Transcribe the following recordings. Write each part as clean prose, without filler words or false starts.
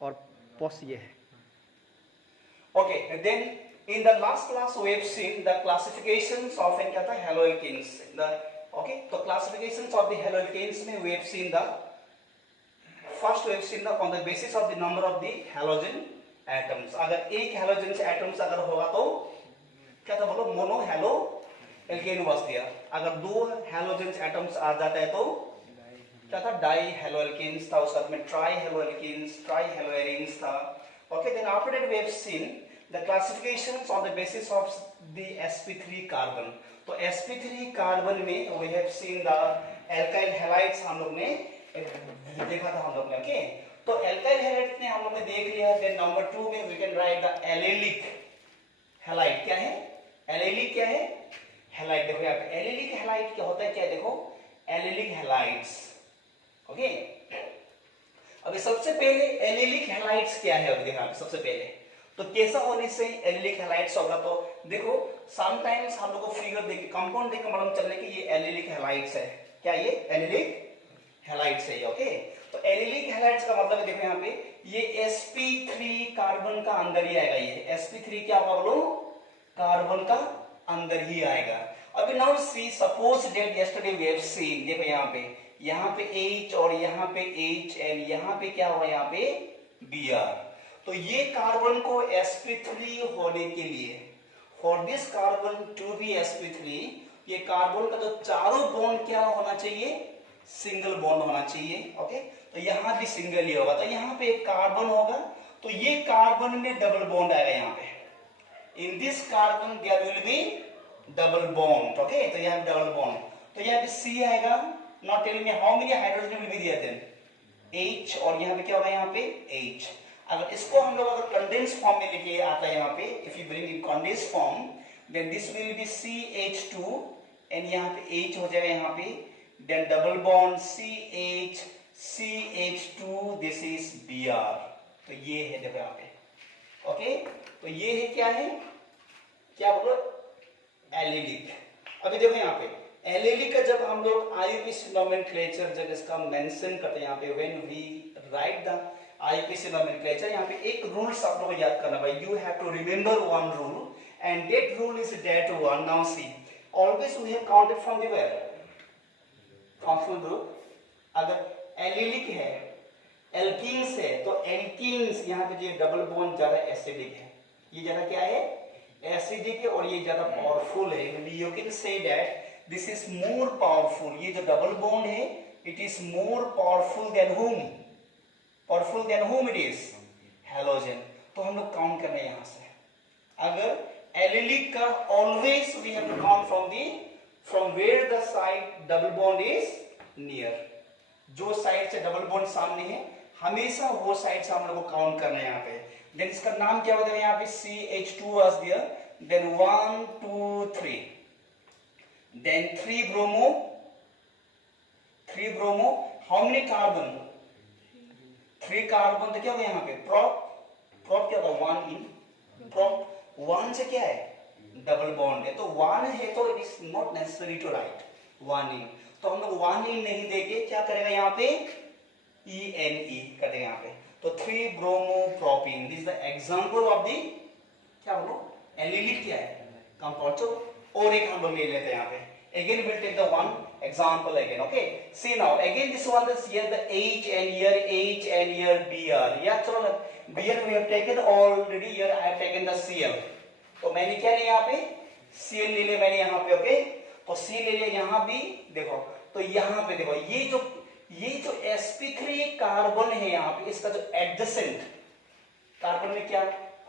और पोस ये है। Okay, then in the last class we have seen the classifications of क्या था haloalkanes. Okay, तो classifications of the haloalkanes में we have seen the first we have seen the on the basis of the number of the halogen atoms. अगर एक halogen atoms अगर होगा तो क्या था बोलो मोनो हेलो एल्केन बस दिया। अगर दो हेलोजन एटम्स आ जाता है तो क्या था डाई हेलो एल्केन्स था, उसके बाद में tri halo alkanes, tri halo arenes था। Okay, then after that we have seen the classifications on the basis of the sp3 carbon. तो sp3 कार्बन में we have seen the alkyl halides हम लोग ने देखा था हम लोग ने। ओके, तो एल्काइल हैलाइड्स ने हम लोग ने देख लिया। देन नंबर 2 में we can write the allylic halide. क्या है एलेलिक? क्या है हैलाइड? देखो यहाँ पे एलेलिक हैलाइड क्या होता है, क्या देखो एलेलिक हैलाइड्स। ओके, अभी सबसे पहले एलेलिक हैलाइड्स क्या है, अभी देखो सबसे पहले तो कैसा होने से एलेलिक हैलाइड्स होगा। तो देखो समटाइम्स हम लोग को फिगर देख के कंपाउंड देख के मालूम चलने की ये एलेलिक हैलाइड्स है। क्या ये एलेलिक हैलाइड्स है? ओके, तो एलेलिक हैलाइड्स का मतलब देखो यहाँ पे ये sp3 कार्बन का अंदर ही आएगा। ये sp3 क्या होगा बोलो कार्बन का अंदर ही आएगा। अभी now see suppose that yesterday we have seen, देखो यहाँ पे H और यहाँ पे H एंड यहाँ पे क्या हुआ यहाँ पे Br। तो ये कार्बन को sp3 होने के लिए for this carbon to be sp3 ये कार्बन का जो चारों बॉन्ड क्या होना चाहिए सिंगल बॉन्ड होना चाहिए। ओके, तो यहाँ भी सिंगल ही होगा। तो यहाँ पे एक कार्बन होगा तो ये कार्बन में डबल बॉन्ड आएगा। यहाँ पे in this carbon there will be double bond। okay, तो यहाँ पे डबल बॉन्ड तो यहाँ पे C आएगा। now tell me how many hydrogen will be there then H और यहाँ पे क्या होगा यहाँ पे H। अगर इसको हम लोग अगर कंडेंस फॉर्म में लिखे आता है यहाँ पे if you bring in condensed form then this will be CH2 and यहाँ पे H हो जाएगा यहाँ पे then double bond CH CH2 this is Br। तो ये है देखो यहाँ पे। ओके, तो ये है क्या है क्या बोलो एलेलिक। अभी देखो यहाँ पे एलेलिक का जब हम लोग आईयूपीएसी नोमेनक्लेचर जब इसका मेंशन करते हैं यहाँ पे when we write the IUPAC nomenclature यहाँ पे एक रूल्स आप लोगों को याद करना भाई। You have to remember one rule and that rule is that one. Now see always we have counted from the where functional group. अगर एलेलिक है एल्कीन्स है तो एल्कीन्स यहाँ पे जो डबल बॉन्ड ज्यादा एसिडिक है, ये ज्यादा क्या है एसिडिक है और ये ज्यादा पावरफुल है। You can say that this is more powerful. ये जो डबल बॉन्ड है it is more powerful than whom? Powerful than whom? It is halogen. तो हम लोग काउंट कर रहे हैं यहाँ से। अगर एलेलिक का always we have to count from where the side double bond is near. जो साइड से डबल बॉन्ड सामने है हमेशा वो साइड से हम लोग को काउंट करना है यहाँ पे। देन इसका नाम क्या होता है यहाँ पे CH2 was there, then 1 2 3 then 3 bromo how many carbon 3 carbon. तो क्या होगा यहाँ पे prop क्या होगा 1 in prop 1 से क्या है डबल बॉन्ड है तो 1 है तो it is not necessary to write 1 in। तो हम लोग 1 in नहीं देके क्या करेगा यहाँ पे ENE कर देगा यहाँ पे। तो 3 bromopropene this is the example of the क्या बोलो एलेलिक क्या है कंपाउंड। तो और एक हम लोग ले लेते हैं यहाँ पे। again we'll take the one example again। okay, see now again this one is here the H and here Br। yeah, चलो ना Br we have taken already, here I have taken the Cl। तो मैंने क्या लिया यहाँ पे Cl ले लिया मैंने यहाँ पे। ओके, तो C ले लिया यहाँ भी। देखो तो यहाँ पे देखो ये जो sp3 कार्बन है यहाँ पे इसका जो एडजेसेंट कार्बन में क्या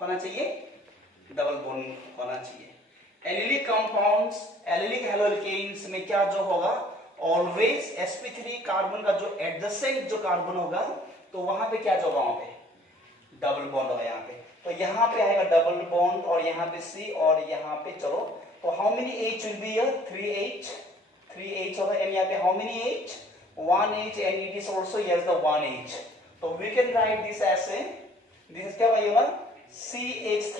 होना चाहिए डबल बॉन्ड होना चाहिए। एलिलिक कंपाउंड्स एलिलिक हैलोअल्केन्स में क्या जो होगा ऑलवेज sp3 कार्बन का जो एडजेसेंट जो कार्बन होगा तो वहां पे क्या जो होगा वहां पे डबल बॉन्ड होगा यहाँ पे। तो यहाँ पे आएगा डबल बॉन्ड और यहाँ पे C और यहाँ पे चलो तो how many H will be here 3H होगा एंड यहाँ पे how many H 1H and it is also yes the 1H। तो we can write this as a this is क्या होगा CH3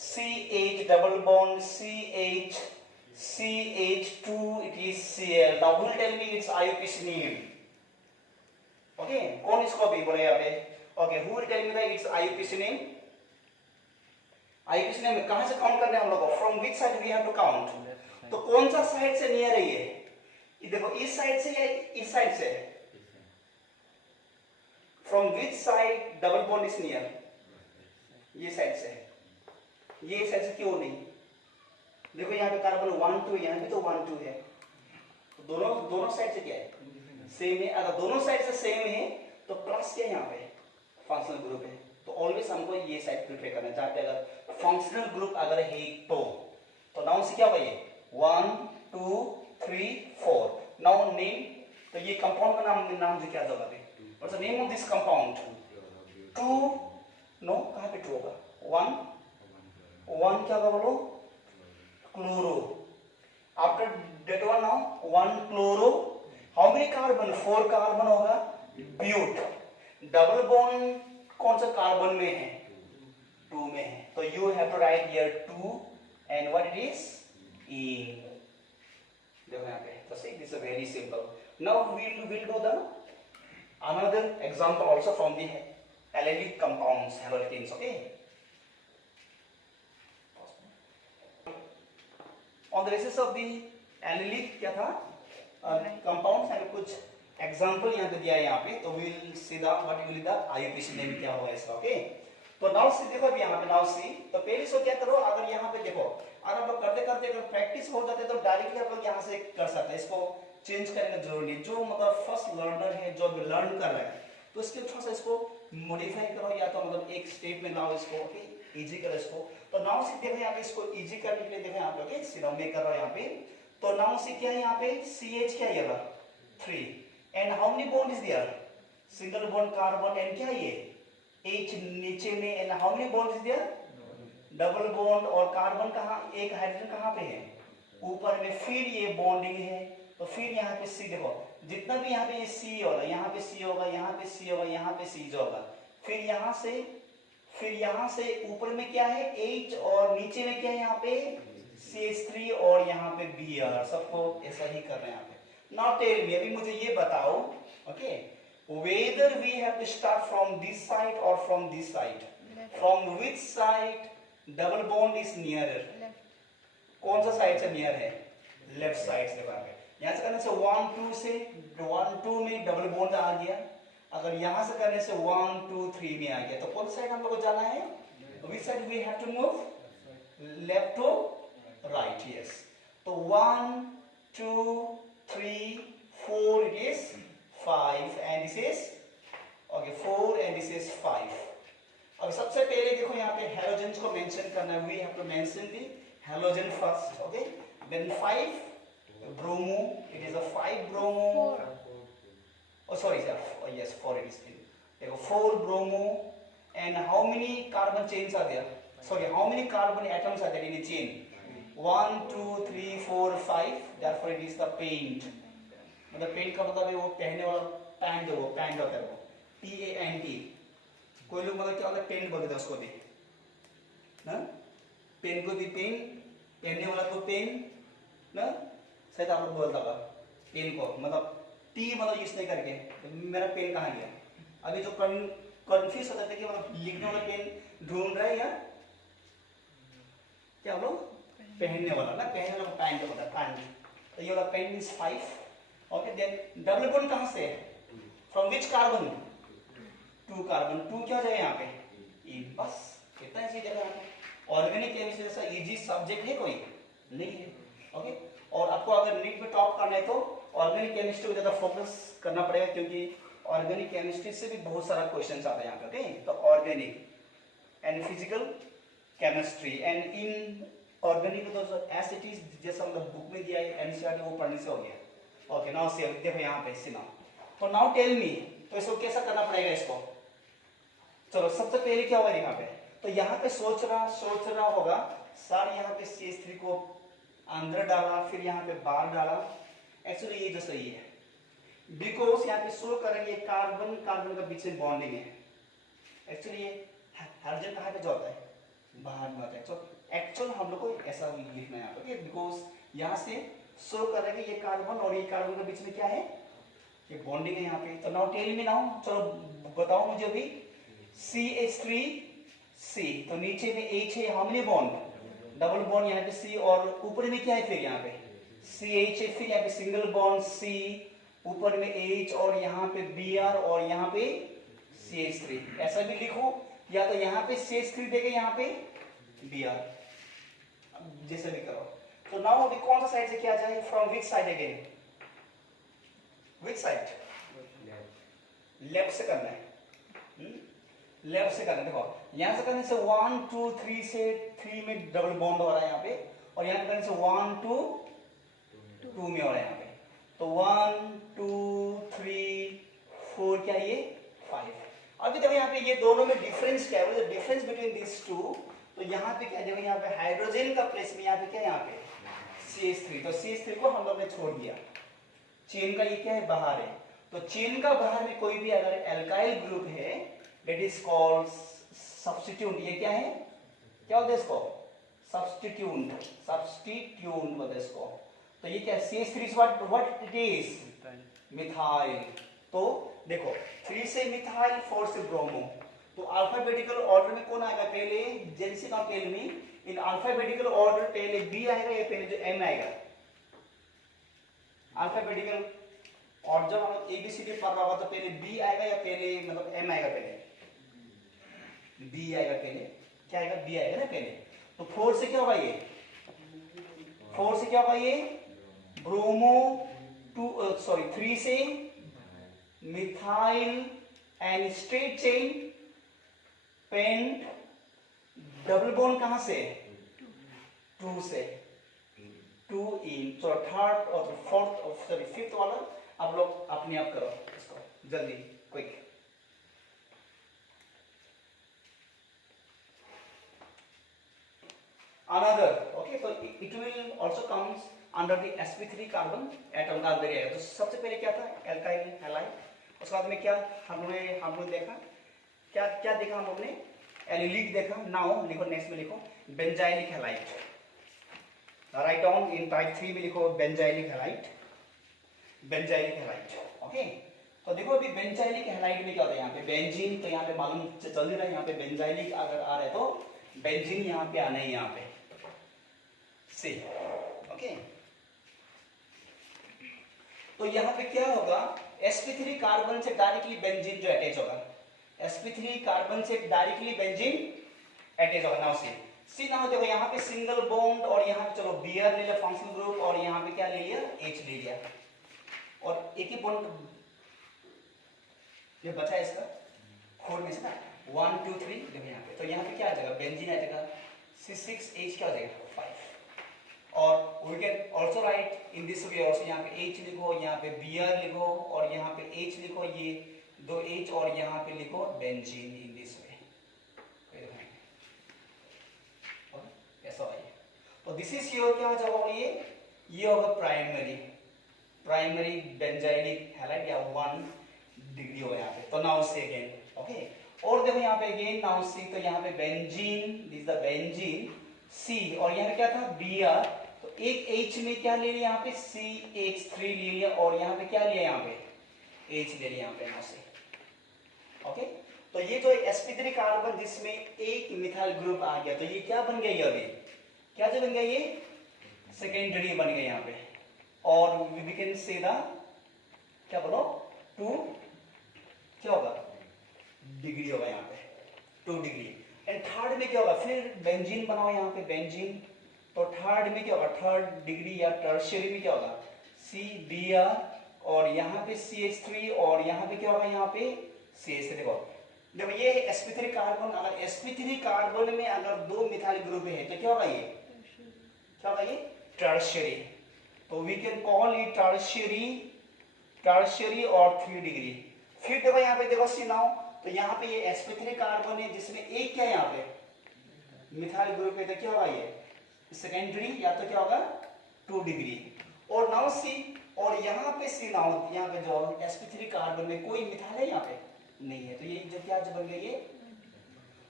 CH double bond CH2 it is Cl। now who will tell me its IUPAC name? Okay, कौन इसको भी बोले यहाँ पे okay, who will tell me that its IUPAC name? IUPAC name कहां से काउंट करना है हम लोग को? From which side we have to count? तो कौन सा साइड से नियर है ये देखो, इस साइड से या इस साइड से? From which side double bond is near? ये साइड से। ये साइड से क्यों नहीं? देखो यहाँ पे कार्बन 1 2, यहाँ भी तो 1 2 है, तो दोनों साइड से क्या है? सेम है। अगर दोनों साइड से सेम है तो प्लस क्या है यहाँ पे? फंक्शनल ग्रुप है। तो ऑलवेज हमको ये साइड प्रिफर करना है जहाँ पे अगर फंक्शनल ग्रुप अगर है तो नाउन से क्या होगा ये? 1 2 3 4। नाउ नेम, तो ये कंपाउंड का नाम जो क्या होगा? What's the name of this compound? 2 no, कहाँ पे 2 होगा? 1 क्या होगा बोलो? Chloro. After that one now 1 chloro, how many carbon? 4 carbon होगा। ब्यूट, डबल बॉन्ड कौन सा कार्बन में है? 2 में है, तो you have to write here 2 and what it is? ene। देखो यहाँ पे, तो see this is very simple। now we'll do the another example also from the allylic compounds, haloalkanes, okay? on the basis of the allylic क्या था compounds, हमें कुछ example यहाँ पे दिया है यहाँ पे, तो we'll see the what will be the IUPAC name क्या होगा इसका, ओके? तो नाउ सी देखो अभी यहाँ पे, नाउ सी तो पहले सो क्या करो, अगर यहाँ पे देखो, अगर आप लोग करते करते अगर प्रैक्टिस हो जाते तो डायरेक्टली आप लोग यहाँ से कर सकते हैं, इसको चेंज करने की जरूरत नहीं। जो मतलब फर्स्ट लर्नर है, जो भी लर्न कर रहा है, तो इसके थोड़ा सा इसको मॉडिफाई करो, या तो मतलब एक स्टेप में लाओ इसको, ओके? इजी करो इसको। तो नाउ सी देखो यहाँ पे, इसको इजी करने के लिए देखो यहाँ पे, ओके? सिर्फ मैं कर रहा हूँ यहाँ पे, तो नाउ सी क्या है यहाँ पे? CH क्या है? 3 and how many bond is there? Single bond carbon and क्या है ये? H नीचे में, and how many bond is there? Double bond, और कार्बन कहाँ? एक हाइड्रोजन कहाँ पे है? ऊपर में। फिर ये बॉन्डिंग है, तो फिर यहाँ पे C देखो, जितना भी यहाँ पे ये C होगा, यहाँ पे C होगा, यहाँ पे C होगा, यहाँ पे C होगा, फिर यहाँ से ऊपर में क्या है? H, और नीचे में क्या है यहाँ पे? CH3, और यहाँ पे Br। सबको ऐसा ही कर रहे हैं यहाँ पे। नाउ टेल मी, अभी मुझे ये बताओ, okay, whether we have to start from this side or from this side? From which side double bond is nearer? कौन सा साइड से नियर है? लेफ्ट साइड से। यहाँ से करने से 1 2 से 1 2 में डबल बॉन्ड आ गया, अगर यहाँ से करने से 1 2 3 में आ गया, तो कौन साइड हम लोग को जाना है? which side we have to move? left to right, yes। तो 1 2 3 4 it is 5 and this is okay 4 and this is 5। अब सबसे पहले देखो यहाँ पे हेलोजेंस को मेंशन करना है, we have to mention the halogen first, okay? then 5 bromo, it is a 5 bromo, oh sorry sir, oh yes 4 it is, देखो 4 bromo, and how many carbon chains are there? Sorry, how many carbon atoms are there in a chain? 1 2 3 4 5, therefore it is the paint। मतलब paint का मतलब है वो पहनने वाला pant, वो pant होता है वो PANT। कोई लोग मतलब क्या होता है पेंट बोलते हैं उसको भी ना, पेन को भी पेन, पहनने वाला को पेन ना, शायद आप लोग बोलता होगा पेन को, मतलब टी मतलब यूज नहीं करके तो मेरा पेन कहाँ गया? अभी जो कंफ्यूज होता है कि मतलब लिखने वाला पेन ढूंढ रहा है या क्या हम लोग पहनने वाला ना, पहनने वाला पैंट होता है पैंट, तो ये वाला pen means 5, okay? Then double bond कहाँ से है? From which carbon? 2 कार्बन, 2 क्या जाए यहाँ पे? E, बस कितना इजी जगह है। ऑर्गेनिक केमिस्ट्री जैसा इजी सब्जेक्ट है कोई नहीं है, ओके? और आपको अगर नीट में टॉप करना है तो ऑर्गेनिक केमिस्ट्री को ज्यादा फोकस करना पड़ेगा, क्योंकि ऑर्गेनिक केमिस्ट्री से भी बहुत सारा क्वेश्चन आता है यहाँ पे, ओके? तो organic and physical chemistry, and in organic तो एज इट इज जैसा मतलब बुक में दिया है NCERT वो पढ़ने से हो गया, ओके? नाउ से देखो यहाँ पे इसी नाउ, तो नाउ टेल मी, तो इसको कैसा करना पड़ेगा इसको? चलो सबसे पहले क्या होगा यहाँ पे, तो यहाँ पे सोच रहा होगा सर यहाँ पे CH3 को अंदर डाला, फिर यहाँ पे बाहर डाला। एक्चुअली ये जो सही है, बिकॉज यहाँ पे शो करेंगे कार्बन कार्बन का बीच में बॉन्डिंग है। एक्चुअली ये हाइड्रोजन कहाँ पे होता है? बाहर में होता है। तो एक्चुअल हम लोग को ऐसा लिखना है यहाँ पे, बिकॉज यहाँ से शो करेंगे ये कार्बन और ये कार्बन के बीच में क्या है? ये बॉन्डिंग है यहाँ पे। तो नाउ टेल मी नाउ, चलो बताओ मुझे अभी CH3C, तो नीचे में H है, how many bond, double bond यहाँ पे C, और ऊपर में क्या है फिर यहाँ पे CH है, फिर यहाँ पे सिंगल बॉन्ड C, ऊपर में H और यहाँ पे Br और यहाँ पे CH3, ऐसा भी लिखो, या तो यहाँ पे CH3 देगा, यहाँ पे Br, जैसे भी करो। तो नाउ अभी कौन सा साइड से किया जाए, from which side again, which side, left से करना है, लेफ्ट से करना है। देखो यहां से करने से 1 2 3 से 3 में डबल बॉन्ड हो रहा है यहाँ पे, और यहां करने से 1 2 2 में हो रहा है यहाँ पे, तो 1 2 3 4 क्या ये 5। अभी देखो यहाँ पे ये दोनों में डिफरेंस क्या है, डिफरेंस बिटवीन दिस टू, तो यहाँ पे क्या, देखो यहाँ पे हाइड्रोजन का प्लेस में यहाँ पे क्या, यहाँ पे CH3, तो CH3 को हम लोग ने छोड़ दिया, चेन का ये क्या है, बाहर है, तो चेन का बाहर में कोई भी अगर एल्काइल ग्रुप है, दैट इज कॉल्ड सब्स्टिट्यूट, ये क्या है, क्या होता है इसको, सब्स्टिट्यूट, सब्स्टिट्यूट बोलते हैं इसको। तो ये क्या है, CH3 is what it is, methyl. तो देखो 3 से मिथाइल, 4 से ब्रोमो, तो अल्फाबेटिकल ऑर्डर में कौन आएगा पहले, जैसे ना tell me, in alphabetical order पहले B आएगा या पहले जो M आएगा, अल्फाबेटिकल, और जब हम ABCD पढ़ रहा होगा तो पहले B आएगा या पहले मतलब M आएगा, पहले B आएगा, पहले क्या आएगा, B आएगा ना पहले। तो 4 से क्या होगा ये, 4 से क्या होगा ये ब्रोमो, 3 से methyl and straight chain pent, double bond कहां से, 2 से, 2 इन, तो थर्ड और फोर्थ और सॉरी फिफ्थ वाला आप लोग अपने आप करो इसको जल्दी, quick. Another, okay, so it will also comes under the sp3 carbon atom का अंदर आएगा। तो सबसे पहले क्या था, एल्काइल हैलाइड, उसके बाद में क्या हमने देखा, क्या क्या देखा हम लोग ने, एलिलिक देखा। नाउ लिखो, नेक्स्ट में लिखो benzylic halide, write down in type 3 में लिखो benzylic halide, benzylic halide, okay. तो देखो अभी बेंजाइलिक हैलाइड में क्या होता है, यहाँ पे बेंजीन, तो यहाँ पे मालूम चल रहा है, यहाँ पे बेंजाइलिक अगर आ रहा है तो बेंजीन यहाँ पे आना है, यहाँ पे सी, ओके। तो यहाँ पे क्या होगा, sp3 कार्बन से डायरेक्टली बेंजीन जो अटैच होगा, sp3 कार्बन से डायरेक्टली बेंजीन अटैच होगा। नाउ सी नाउ देखो यहाँ पे सिंगल बॉन्ड, और यहाँ पे चलो Br ले लिया फंक्शनल ग्रुप, और यहाँ पे क्या ले लिया, H ले लिया, और एक ही बॉन्ड ये बचा है इसका 4 में से ना, 1 2 3 देखो यहाँ पे, तो यहाँ पे क्या आ जाएगा, बेंजीन आ जाएगा, C6H क्या हो जाएगा 5। और we can also write in this way also, यहाँ पे H लिखो, यहाँ पे Br लिखो, और यहाँ पे H लिखो, ये 2 H, और यहाँ पे लिखो बेंजीन इन दिस वे, ऐसा है। तो दिस इज योर क्या हो जाएगा, ये होगा प्राइमरी बेंजाइलिक हैलाइड या 1 डिग्री हो यहाँ पे। तो नाउ सी अगेन, ओके। और देखो यहाँ पे अगेन नाउ सी, तो यहाँ पे benzene, this the benzene C, और यहाँ पे क्या था Br, तो एक H में क्या ले लिया यहाँ पे CH3 ले लिया, और यहाँ पे क्या लिया, यहाँ पे H ले लिया यहाँ पे, नाउ सी, ओके। तो ये जो sp3 कार्बन जिसमें एक मिथाइल ग्रुप आ गया, तो ये क्या बन गया, ये अभी क्या जो बन गया, ये सेकेंडरी बन गया यहाँ पे, और वी कैन से द क्या बोलो 2 क्या होगा डिग्री होगा यहाँ पे, 2 डिग्री। एंड थर्ड में क्या होगा, फिर बेंजीन बनाओ यहाँ पे बेंजीन, तो थर्ड में क्या होगा, थर्ड डिग्री या टर्शियरी में क्या होगा CBr, और यहाँ पे CH3, और यहाँ पे क्या होगा, यहाँ पे CH3। देखो ये है sp3 कार्बन, अगर sp3 कार्बन में अगर 2 मिथाइल ग्रुप है तो क्या होगा, ये क्या होगा, ये टर्शियरी। तो we can call it tertiary और 3 डिग्री। फिर देखो यहाँ पे देखो सी नाउ, तो यहाँ पे ये sp3 कार्बन है जिसमें एक क्या है यहाँ पे मिथाइल ग्रुप है, तो क्या होगा ये सेकेंडरी, या तो क्या होगा 2 डिग्री। और नाउ सी, और यहाँ पे सी नाउ, यहाँ पे जो sp3 कार्बन में कोई मिथाइल है यहाँ पे नहीं है, तो ये जो क्या बन गया ये।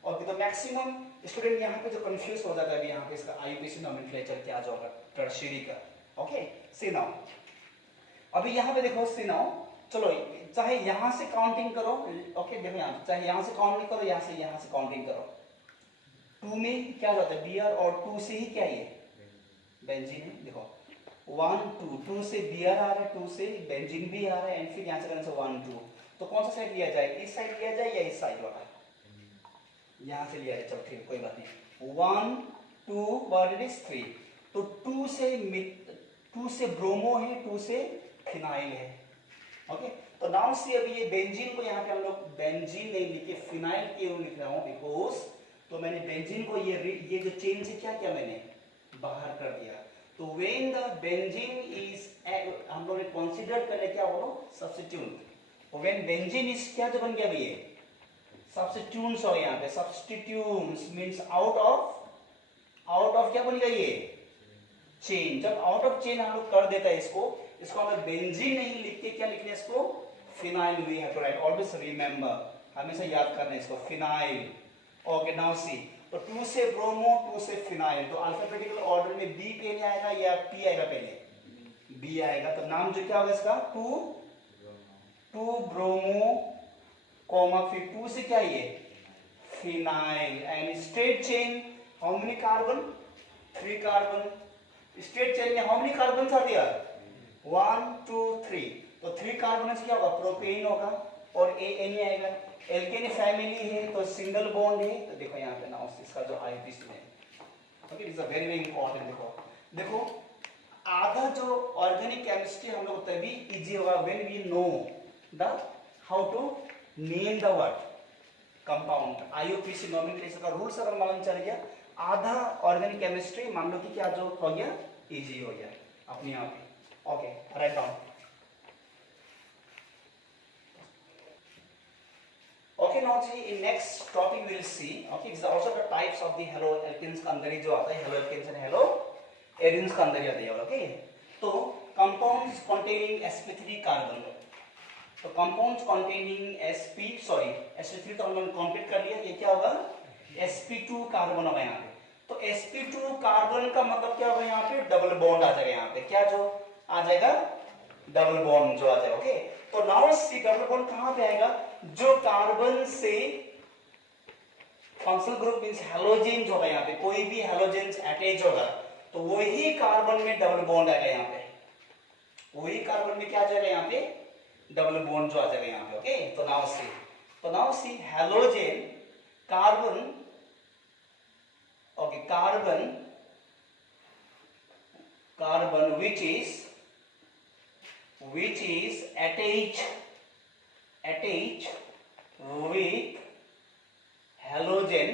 और तो मैक्सिमम स्टूडेंट यहाँ पे जो कंफ्यूज हो जाता है यहाँ पे इसका IUPAC नोमेनक्लेचर क्या जो होगा टर्शियरी का, ओके। सी नाउ अभी यहाँ पे देखो सी नाउ, चलो चाहे यहां से काउंटिंग करो, ओके देखो यहाँ चाहे यहां से काउंटिंग करो, यहां से काउंटिंग करो। 2 में क्या होता है Br और 2 से ही क्या ये बेंजीन है। देखो 1 2 2 से Br आ रहा है, 2 से बेंजीन भी आ रहा है, एंड फिर यहाँ से करने से 1 2। तो कौन सा साइड लिया जाए, इस साइड लिया जाए या इस साइड वाला, यहाँ से लिया जाए। चलो ठीक कोई बात नहीं। 1 2 व्हाट इट इज 3। तो 2 से ब्रोमो है, 2 से फिनाइल है। ओके तो नाउ सी अभी ये बेंजीन को यहाँ पे हम लोग बेंजीन नहीं लिखे फिनाइल क्यों लिख रहा हूँ, बिकॉज तो मैंने बेंजीन को ये जो चेन से क्या किया मैंने बाहर कर दिया। तो व्हेन द बेंजीन इज हम लोग ने कंसीडर करे क्या बोलो सब्स्टिट्यूट। व्हेन बेंजीन इज क्या जो बन गया भैया सब्स्टिट्यूट्स, और यहाँ पे सब्स्टिट्यूट्स मींस आउट ऑफ क्या बन गया ये चेन। जब आउट ऑफ चेन हम लोग कर देता है इसको हमें बेंजीन नहीं लिख के क्या लिखना है इसको phenyl. We have to write always remember, हमेशा याद करना है इसको फिनाइल। ओके नाउ सी तो 2 से ब्रोमो 2 से फिनाइल, तो अल्फाबेटिकल ऑर्डर में बी पहले आएगा या पी आएगा, पहले बी आएगा। तो नाम जो क्या होगा इसका 2 ब्रोमो कॉमा फिर 2 से क्या ये phenyl. And straight chain how many carbon 3 कार्बन। स्ट्रेट चेन में how many carbon are there 1 2 3। तो 3 कार्बन से क्या होगा प्रोपेन होगा और एन आएगा। एल्केन फैमिली है तो सिंगल बॉन्ड है। तो देखो यहाँ पे ना इसका जो आईपीसी है okay it's a very very important. देखो आधा जो ऑर्गेनिक केमिस्ट्री हम लोग तभी इजी होगा when we know the how to name the word compound. IUPAC nomenclature का रूल्स अगर मालूम चल गया आधा ऑर्गेनिक केमिस्ट्री मान लो कि क्या जो हो गया इजी हो गया अपने आप ही। Okay write down. Okay now जी in next topic we will see okay is also the types of the haloalkanes का अंदर ही जो आता है haloalkanes and haloarenes का अंदर ही आता है ओके। तो compounds containing sp3 कार्बन, तो compounds containing sp3 तो हम लोगों ने कंप्लीट कर लिया। ये क्या होगा sp2 कार्बन होगा यहाँ पे। तो sp2 कार्बन का मतलब क्या होगा यहाँ पे डबल बॉन्ड आ जाएगा। यहाँ पे क्या जो आ जाएगा डबल बॉन्ड जो आ जाएगा ओके। तो नाउ सी डबल बॉन्ड कहां पे आएगा जो कार्बन से फंक्शनल ग्रुप मींस हैलोजन जो होगा यहाँ पे कोई भी हैलोजेंस अटैच होगा तो वही कार्बन में डबल बॉन्ड आएगा। यहाँ पे वही कार्बन में क्या आ जाएगा यहाँ पे डबल बॉन्ड जो आ जाएगा यहाँ पे ओके। तो now see halogen carbon okay carbon which is attached with halogen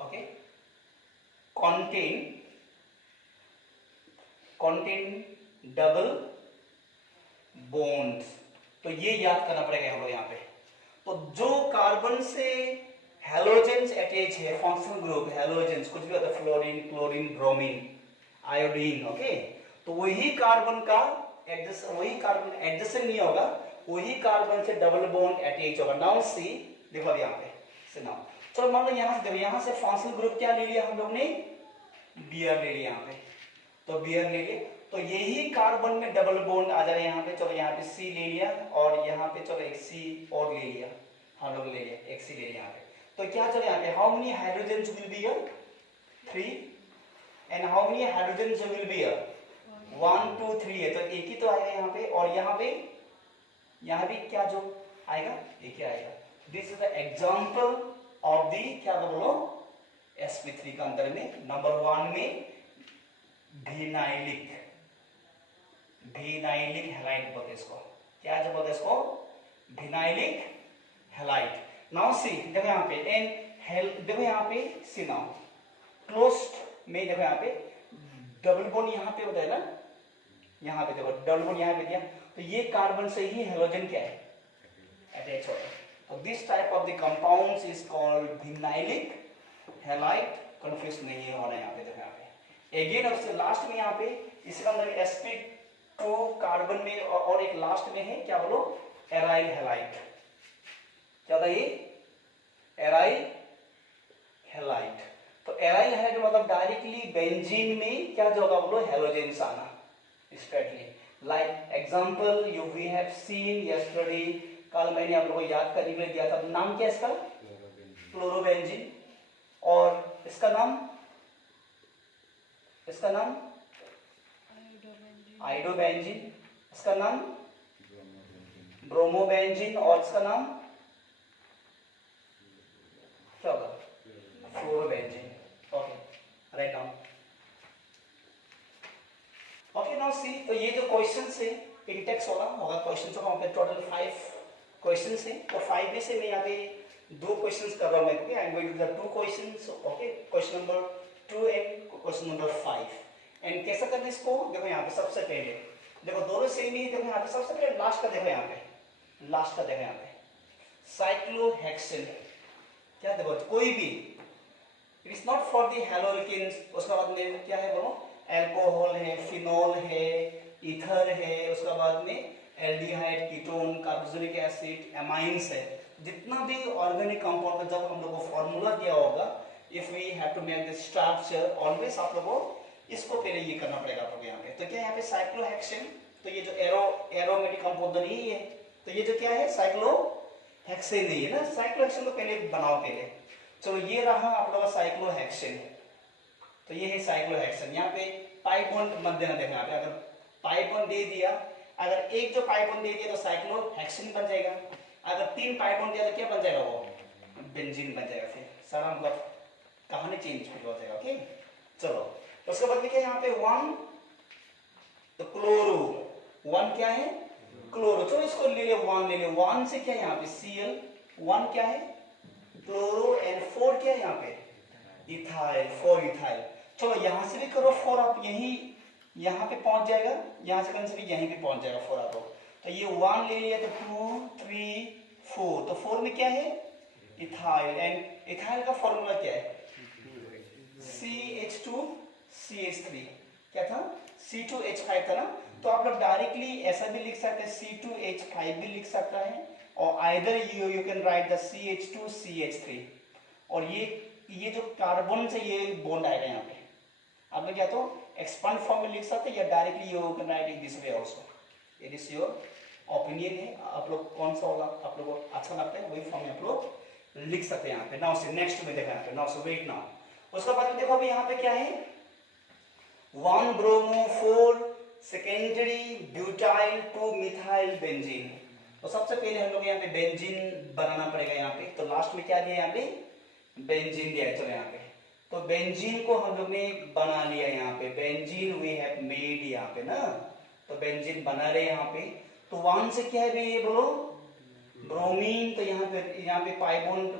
okay contain double bonds। तो ये याद करना पड़ेगा हम लोग यहाँ पे। तो जो कार्बन से हैलोजेंस अटैच है फंक्शनल ग्रुप हैलोजेंस कुछ भी होता है fluorine chlorine bromine iodine okay. तो वही कार्बन एडजस्टेंट नहीं होगा वही कार्बन से डबल बॉन्ड अटैच होगा। नाउ सी देखो अब यहाँ पे से नाउ चलो मान लो यहाँ से फंक्शनल ग्रुप क्या ले लिया हम लोग ने Br ले लिया यहाँ पे। तो Br ले लिया तो यही कार्बन में डबल बॉन्ड आ जाएगा यहाँ पे। चलो यहाँ पे C ले लिया और यहाँ पे चलो एक C और ले लिया हम लोग ले लिया एक C ले लिया यहाँ पे। तो क्या चलो यहाँ पे how many hydrogen will be here 3 and how many hydrogen will be here 1 2 3 है। तो एक ही तो आएगा यहाँ पे और यहाँ भी क्या जो आएगा एक ही आएगा। This is the example of the क्या बोलो sp3 का अंदर में नंबर 1 में विनाइलिक हैलाइड बोलते इसको क्या जो बोलते इसको विनाइलिक हैलाइड। नाउ सी देखो यहाँ पे एंड देखो यहाँ पे सी नाउ क्लोज्ड में देखो यहाँ पे डबल बॉन्ड यहाँ पे होता है ना यहाँ पे देखो डबल बॉन्ड यहाँ पे दिया तो ये कार्बन से ही हैलोजन क्या है अटैच होता है। तो this type of the compounds is called vinylic halide. Confuse नहीं होना यहाँ पे देखो यहाँ पे अगेन उससे लास्ट में यहाँ पे इसका अंदर sp2 कार्बन में और एक लास्ट में है क्या बोलो एराइल हैलाइड। क्या था ये एराइल हैलाइड। तो एराइल हैलाइड मतलब डायरेक्टली बेंजीन में क्या जो होगा बोलो हैलोजेंस आना straightly. Like example you we have seen yesterday, कल मैंने आप लोगों को याद करने के लिए दिया था, नाम क्या है इसका? क्लोरोबेंजीन। और इसका नाम आइडोबेंजीन, इसका नाम ब्रोमोबेंजीन, और इसका नाम क्या होगा? Fluorobenzene. Okay, write down. Okay, now see, तो ये जो क्वेश्चंस है इंटेक्स वाला होगा, क्वेश्चंस होगा वहाँ पे टोटल 5 क्वेश्चंस है। तो 5 में से मैं यहाँ पे 2 क्वेश्चंस कर रहा हूँ। मैं I am going to the 2 questions. Okay, question number 2 and question number 5। And कैसा करना है इसको? देखो यहाँ पे सबसे पहले देखो दोनों सेम ही। देखो यहाँ पे सबसे पहले लास्ट का देखो, यहाँ पे लास्ट का देखो, यहाँ पे साइक्लोहेक्सेन। क्या देखो, कोई भी it is not for the haloalkanes. उसका बाद में क्या है बोलो? एल्कोहल है, फिनॉल है, ईथर है, उसका बाद में aldehyde, ketone, carboxylic acid, amines है। जितना भी ऑर्गेनिक कंपाउंड जब हम लोगों को फॉर्मूला दिया होगा, if we have to make the structure always आप लोगों को इसको पहले ये करना पड़ेगा आप लोग यहाँ पे। तो क्या यहाँ पे साइक्लोहेक्सेन, तो ये जो एरोमेटिक कंपाउंड नहीं है, तो ये जो क्या है? साइक्लोहेक्सेन नहीं है ना। साइक्लोहेक्सेन तो पहले बनाओ पहले। चलो ये रहा आप लोगों का साइक्लोहेक्सेन। तो ये है साइक्लोहेक्सेन। यहाँ पे पाई बॉन्ड मत देना। देखना यहाँ पे अगर पाई बॉन्ड दे दिया, अगर एक जो पाई बॉन्ड दे दिया तो साइक्लोहेक्सेन बन जाएगा। अगर 3 पाई बॉन्ड दिया तो क्या बन जाएगा? वो बेंजीन बन जाएगा। फिर सारा मतलब कहानी चेंज हो जाएगा। ओके, चलो उसके बाद में क्या यहाँ पे 1, तो क्लोरो 1 क्या है? क्लोरो। चलो इसको ले ले 1 ले ले। 1 से क्या है यहाँ पे? Cl 1 क्या है? क्लोरो। एंड 4 क्या है यहाँ पे? Ethyl, 4 ethyl. चलो यहां से भी करो 4, आप यही यहाँ पे पहुंच जाएगा, यहां से करने से भी यहीं पे पहुंच जाएगा 4 आपको। तो ये 1 ले लिया तो 2 3 4, तो 4 में क्या है? इथाइल। एंड इथाइल का फॉर्मूला क्या है? CH2CH3। क्या था? C2H5 था ना। तो आप लोग डायरेक्टली ऐसा भी लिख सकते हैं, C2H5 भी लिख सकता है, और either you can write the CH2CH3। और ये जो कार्बन से ये बॉन्ड आएगा यहाँ पे, आप लोग या तो एक्सपांड फॉर्म में लिख सकते हैं या directly you can write it this way also. It is your opinion है, आप लोग कौन सा वाला आप लोगों को अच्छा लगता है वही फॉर्म में आप लोग लिख सकते हैं यहाँ पे। नाउ से नेक्स्ट में देखा यहाँ पे, नाउ से वेट नाउ। उसके बाद में देखो अभी यहाँ पे क्या है? 1 bromo 4 secondary butyl 2 methyl benzene. तो सबसे पहले हम लोग यहाँ पे बेंजीन बनाना पड़ेगा यहाँ पे। तो लास्ट में क्या दिया यहाँ पे? बेंजीन दिया। चलो यहाँ पे तो बेंजीन को हम लोग ने बना लिया यहाँ पे। बेंजीन वी हैव मेड यहाँ पे ना। तो बेंजीन बना रहे यहाँ पे। तो 1 से क्या है ये बोलो? ब्रोमीन। तो यहाँ पे पाई बॉन्ड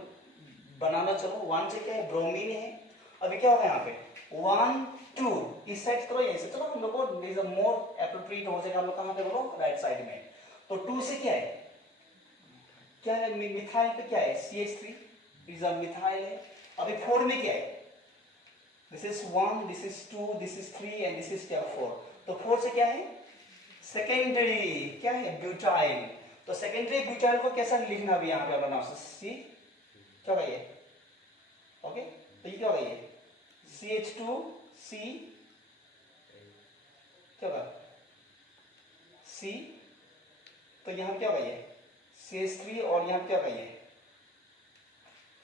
बनाना। चलो 1 से क्या है? ब्रोमीन है। अभी क्या होगा यहाँ पे? 1 2 इस साइड करो, यहीं से चलो हम लोग को मोर एप्रोप्रिएट हो जाएगा। हम लोग कहाँ पे बोलो? राइट साइड में। तो 2 से क्या है? क्या है? मिथाइल पे क्या है? CH3 इज अ मिथाइल है। अभी 4 में क्या है? This is 1, this is 2, this is 3 and this is क्या? 4। तो 4 से क्या है? सेकेंडरी क्या है? ब्यूटाइल। तो सेकेंडरी ब्यूटाइल को कैसा लिखना अभी यहाँ पे अपना नाम से? सी क्या होगा ये? ओके, तो ये क्या होगा? ये CH2C क्या होगा? C। तो यहाँ क्या होगा? ये CH3 और यहाँ क्या होगा? ये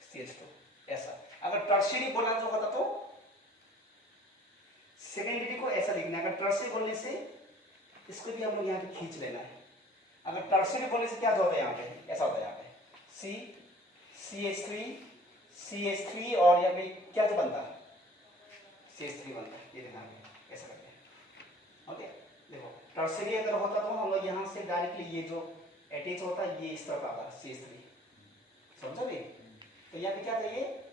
CH2। ऐसा अगर टर्शियरी बोला जो होता तो सेकेंडरी को ऐसा लिखना है। अगर टर्शियरी बोलने से इसको भी हम लोग यहाँ पे खींच लेना है। अगर टर्शियरी बोलने से क्या होता है? यहाँ पे ऐसा होता है। यहाँ पे CH3 और यहाँ पे क्या जो बनता है? CH3 बनता है। ये देखना ऐसा करते हैं। ओके, देखो टर्शियरी अगर होता तो हम लोग यहाँ से डायरेक्टली ये जो अटैच होता है ये इस तरफ आता है CH3। समझो भी? तो यहाँ पे क्या था? ये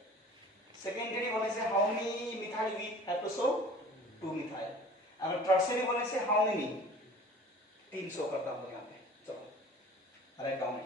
सेकेंडरी होने से how many methyl we have to show? 2 methyl. अगर टर्शियरी होने से हाउ मेनी? 3 शो करता हूँ यहाँ पे। चलो राइट डाउन।